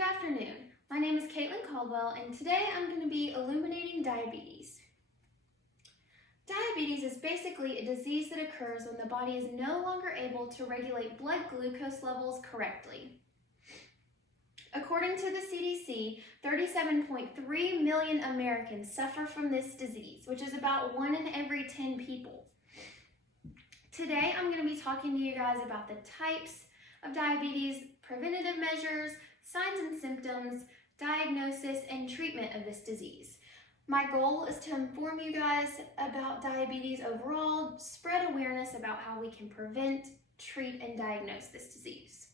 Good afternoon. My name is Katlyn Caldwell, and today I'm going to be illuminating diabetes. Diabetes is basically a disease that occurs when the body is no longer able to regulate blood glucose levels correctly. According to the CDC, 37.3 million Americans suffer from this disease, which is about 1 in every 10 people. Today, I'm going to be talking to you guys about the types of diabetes, preventative measures, signs and symptoms, diagnosis, and treatment of this disease. My goal is to inform you guys about diabetes overall, spread awareness about how we can prevent, treat, and diagnose this disease.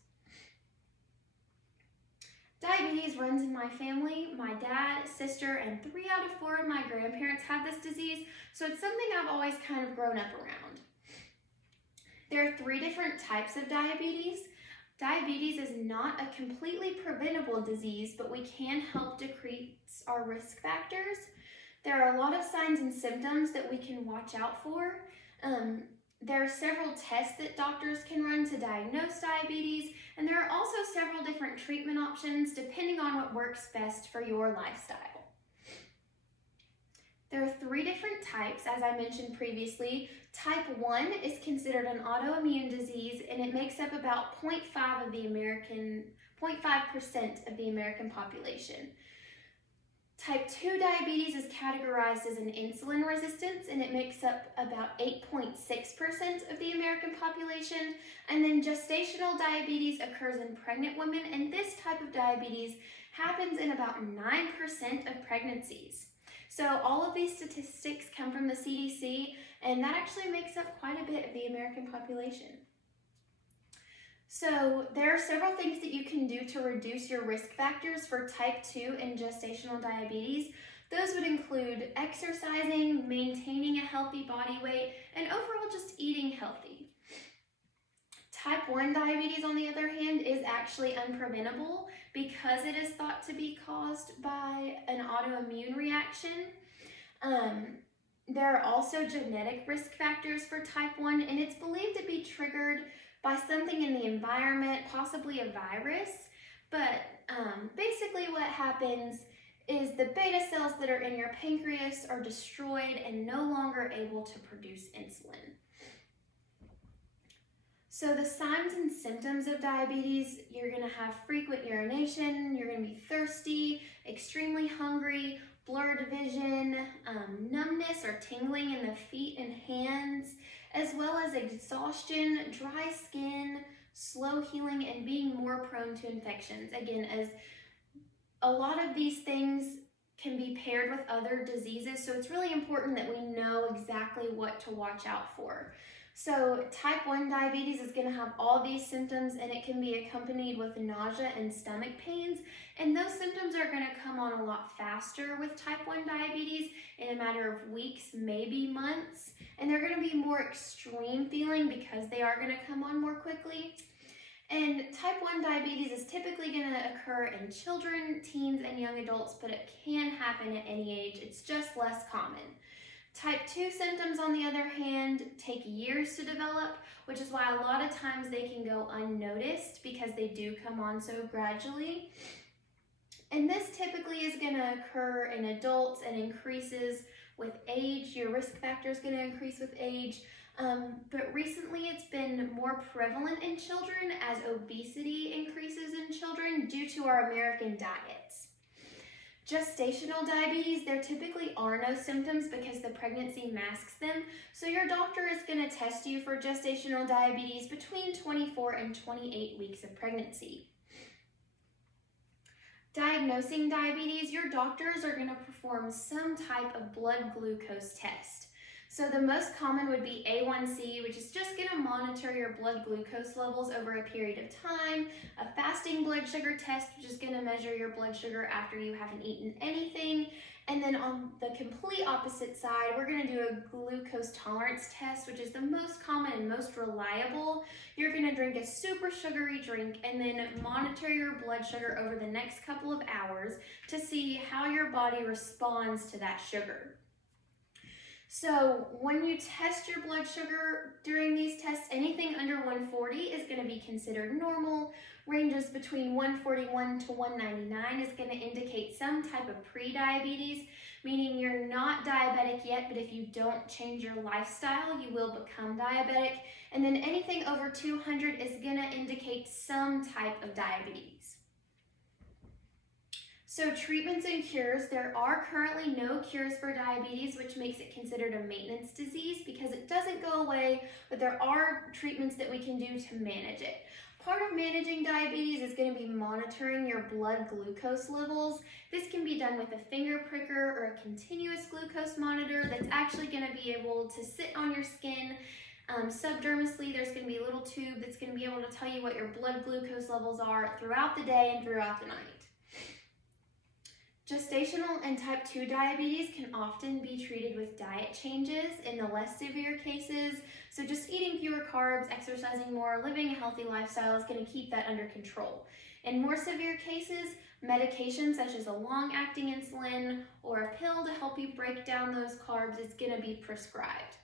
Diabetes runs in my family. My dad, sister, and 3 out of 4 of my grandparents have this disease, so it's something I've always kind of grown up around. There are 3 different types of diabetes. Diabetes is not a completely preventable disease, but we can help decrease our risk factors. There are a lot of signs and symptoms that we can watch out for. There are several tests that doctors can run to diagnose diabetes, and there are also several different treatment options depending on what works best for your lifestyle. There are 3 different types, as I mentioned previously. Type 1 is considered an autoimmune disease, and it makes up about 0.5% of the American population. Type 2 diabetes is categorized as an insulin resistance, and it makes up about 8.6% of the American population. And then gestational diabetes occurs in pregnant women, and this type of diabetes happens in about 9% of pregnancies. So all of these statistics come from the CDC, and that actually makes up quite a bit of the American population. So there are several things that you can do to reduce your risk factors for type 2 and gestational diabetes. Those would include exercising, maintaining a healthy body weight, and overall just eating healthy. Type 1 diabetes, on the other hand, is actually unpreventable because it is thought to be caused by an autoimmune reaction. There are also genetic risk factors for type 1, and it's believed to be triggered by something in the environment, possibly a virus. But basically what happens is the beta cells that are in your pancreas are destroyed and no longer able to produce insulin. So the signs and symptoms of diabetes, you're going to have frequent urination, you're going to be thirsty, extremely hungry, blurred vision, numbness or tingling in the feet and hands, as well as exhaustion, dry skin, slow healing, and being more prone to infections. Again, as a lot of these things can be paired with other diseases, so it's really important that we know exactly what to watch out for. So type 1 diabetes is going to have all these symptoms, and it can be accompanied with nausea and stomach pains, and those symptoms are going to come on a lot faster with type 1 diabetes in a matter of weeks, maybe months, and they're going to be more extreme feeling because they are going to come on more quickly. And type 1 diabetes is typically going to occur in children, teens, and young adults, but it can happen at any age. It's just less common. Type 2 symptoms, on the other hand, take years to develop, which is why a lot of times they can go unnoticed because they do come on so gradually. And this typically is going to occur in adults and increases with age. Your risk factor is going to increase with age. But recently it's been more prevalent in children as obesity increases in children due to our American diets. Gestational diabetes, there typically are no symptoms because the pregnancy masks them, so your doctor is going to test you for gestational diabetes between 24 and 28 weeks of pregnancy. Diagnosing diabetes, your doctors are going to perform some type of blood glucose test. So the most common would be A1C, which is just going to monitor your blood glucose levels over a period of time. A fasting blood sugar test, which is going to measure your blood sugar after you haven't eaten anything. And then on the complete opposite side, we're going to do a glucose tolerance test, which is the most common and most reliable. You're going to drink a super sugary drink and then monitor your blood sugar over the next couple of hours to see how your body responds to that sugar. So when you test your blood sugar during these tests, anything under 140 is going to be considered normal. Ranges between 141 to 199 is going to indicate some type of pre-diabetes, meaning you're not diabetic yet, but if you don't change your lifestyle, you will become diabetic. And then anything over 200 is going to indicate some type of diabetes. So treatments and cures, there are currently no cures for diabetes, which makes it considered a maintenance disease because it doesn't go away, but there are treatments that we can do to manage it. Part of managing diabetes is going to be monitoring your blood glucose levels. This can be done with a finger pricker or a continuous glucose monitor that's actually going to be able to sit on your skin. Subdermally, there's going to be a little tube that's going to be able to tell you what your blood glucose levels are throughout the day and throughout the night. Gestational and type 2 diabetes can often be treated with diet changes in the less severe cases. So just eating fewer carbs, exercising more, living a healthy lifestyle is going to keep that under control. In more severe cases, medications such as a long-acting insulin or a pill to help you break down those carbs is going to be prescribed.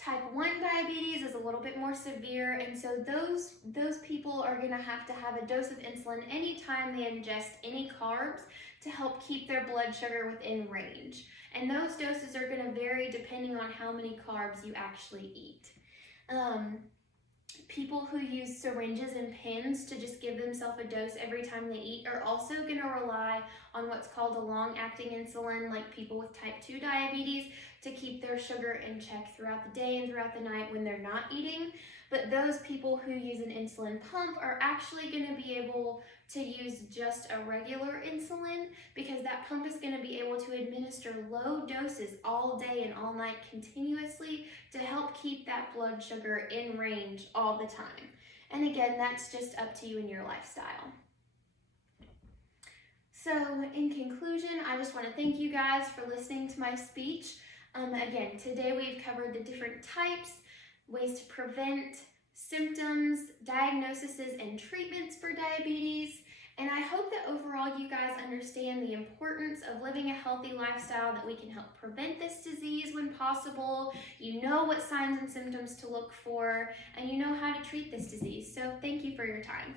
Type 1 diabetes is a little bit more severe, and so those people are going to have a dose of insulin anytime they ingest any carbs to help keep their blood sugar within range. And those doses are going to vary depending on how many carbs you actually eat. People who use syringes and pins to just give themselves a dose every time they eat are also going to rely on what's called a long-acting insulin, like people with type 2 diabetes, to keep their sugar in check throughout the day and throughout the night when they're not eating. But those people who use an insulin pump are actually going to be able to use just a regular insulin because that pump is going to be able to administer low doses all day and all night continuously to help keep that blood sugar in range all the time. And again, that's just up to you and your lifestyle. So in conclusion, I just want to thank you guys for listening to my speech. Again, today we've covered the different types, ways to prevent, symptoms, diagnoses, and treatments for diabetes. And I hope that overall you guys understand the importance of living a healthy lifestyle, that we can help prevent this disease when possible. You know what signs and symptoms to look for, and you know how to treat this disease. So thank you for your time.